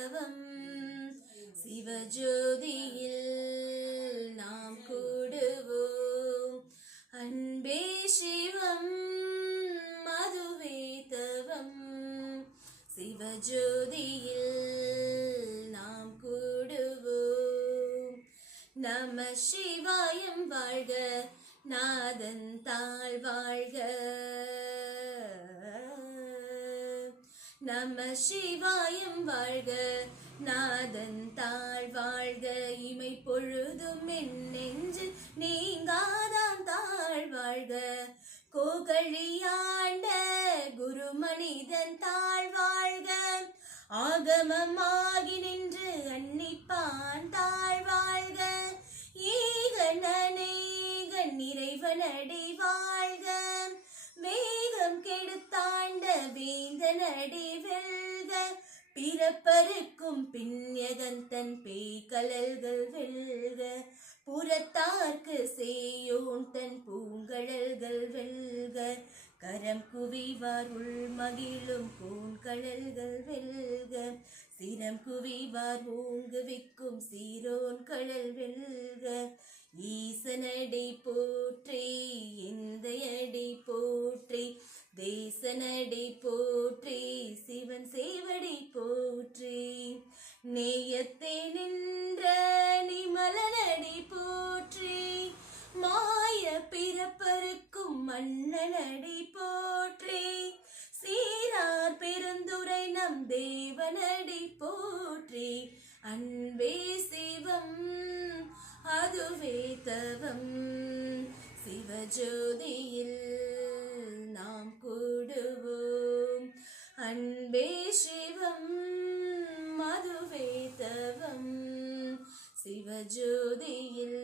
தவம் சிவஜோதியில் நாம் கூடுவோம். அன்பே சிவம் அதுவே தவம் சிவஜோதியில் நாம் கூடுவோம். நம சிவாயம் வாழ்க, நாதன் தாழ் வாழ்க. நம சிவாயம் வாழ்க, நாதன் தாழ் வாழ்க. இமை பொழுதும் என் நெஞ்சில் நீங்காதான் தாழ் வாழ்க. கோகழியாண்ட குருமனிதன் தாழ் வாழ்க. ஆகமமாகி நின்று அன்னிப்பான் தாழ் வாழ்க. ஈகன் அநேகன் இறைவனடி வாழ்க. வேகம் கெடுத்தாண்ட வேந்தனடி வெல்க. பிறப்பருக்கும் பின்யகன் தன் பேய்கழல்கள் வெல்க. புறத்தார்க்கு சேயோன் தன் பூங்கழல்கள் வெல்க. கரம் குவிவார் உள் மகிழும் பூங்கழல்கள் வெல்க. சிரம் குவிவார் ஓங்குவிக்கும் சீரோன் கழல் வெல்க. ஈசனடி போற்றி எந்தையடி போற்றி. தேசனடி போற்றி சிவன் சேவடி போற்றி. நேயத்தே நின்ற நிமலனடி போற்றி. மாய பிறப்பருக்கும் மன்னனடி போற்றி. சீரார் பெருந்துரை நம் தேவனடி போற்றி. அன்பே சிவம் அதுவே தவம் சிவஜோதியில் நாம் கூடுவோம். அன்பே சிவம் அதுவே தவம் சிவஜோதியில்